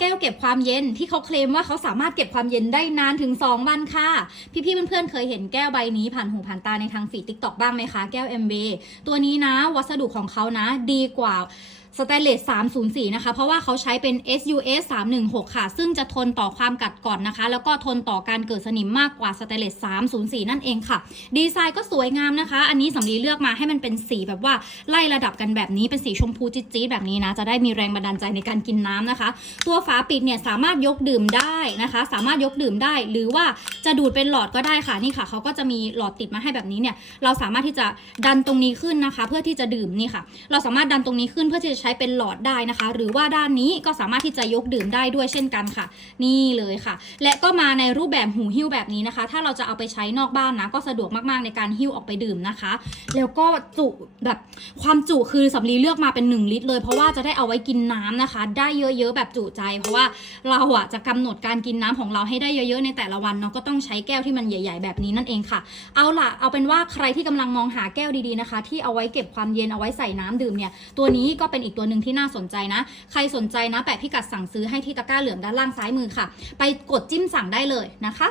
แก้วเก็บความเย็นที่เขาเคลมว่าเขาสามารถเก็บความเย็นได้นานถึง 2 วันค่ะ พี่ๆเพื่อนๆเคยเห็นแก้วใบนี้ผ่านหูผ่านตาในทางฟีดติ๊กต็อกบ้างไหมคะ แก้ว MB ตัวนี้นะ วัสดุของเขานะ ดีกว่า สแตนเลส304 นะคะ เพราะว่าเขาใช้เป็น SUS 316 ค่ะ ซึ่งจะทนต่อความกัดกร่อนนะคะ แล้วก็ทนต่อการเกิดสนิมมากกว่าสแตนเลส304 นั่นเองค่ะ ดีไซน์ก็สวยงามนะคะ อันนี้สำลีเลือกมาให้มันเป็นสีแบบว่าไล่ระดับกันแบบนี้ เป็นสีชมพูจี๊ดๆแบบนี้นะ จะได้มีแรงบันดาลใจในการกินน้ำนะคะ ตัวฝาปิดเนี่ยสามารถยกดื่มได้นะคะ สามารถยกดื่มได้ หรือว่าจะดูดเป็นหลอดก็ได้ค่ะ นี่ค่ะ เขาก็จะมีหลอดติดมาให้แบบนี้เนี่ย เราสามารถที่จะดันตรงนี้ขึ้นนะคะ เพื่อที่จะดื่มนี่ค่ะ เราสามารถดันตรงนี้ขึ้นเพื่อที่จะใช้เป็นหลอดได้นะคะ หรือว่าด้านนี้ก็สามารถที่จะยกดื่มได้ด้วยเช่นกันค่ะ นี่เลยค่ะ และก็มาในรูปแบบหูหิ้วแบบนี้นะคะ ถ้าเราจะเอาไปใช้นอกบ้านนะ ก็สะดวกมากๆในการหิ้วออกไปดื่มนะคะ แล้วก็จุแบบความจุคือสำลีเลือกมาเป็น 1 ลิตร เลย เพราะว่าจะได้เอาไว้กินน้ำนะคะ ได้เยอะๆแบบจุใจ เพราะว่าเราอะจะกำหนดการกินน้ำของเราให้ได้เยอะๆในแต่ละวันเนาะก็ต้องใช้แก้วที่มันใหญ่ ๆ แบบนี้นั่นเองค่ะ เอาล่ะเอาเป็นว่าใครที่กำลังมองหาแก้วดีๆนะคะ ที่เอาไว้เก็บความเย็นเอาไว้ใส่น้ำดื่มเนี่ยตัวนี้ก็เป็นอีอีกตัวหนึ่งที่น่าสนใจนะ ใครสนใจนะแปะพิกัดสั่งซื้อให้ที่ตะกร้าเหลืองด้านล่างซ้ายมือค่ะ ไปกดจิ้มสั่งได้เลยนะคะ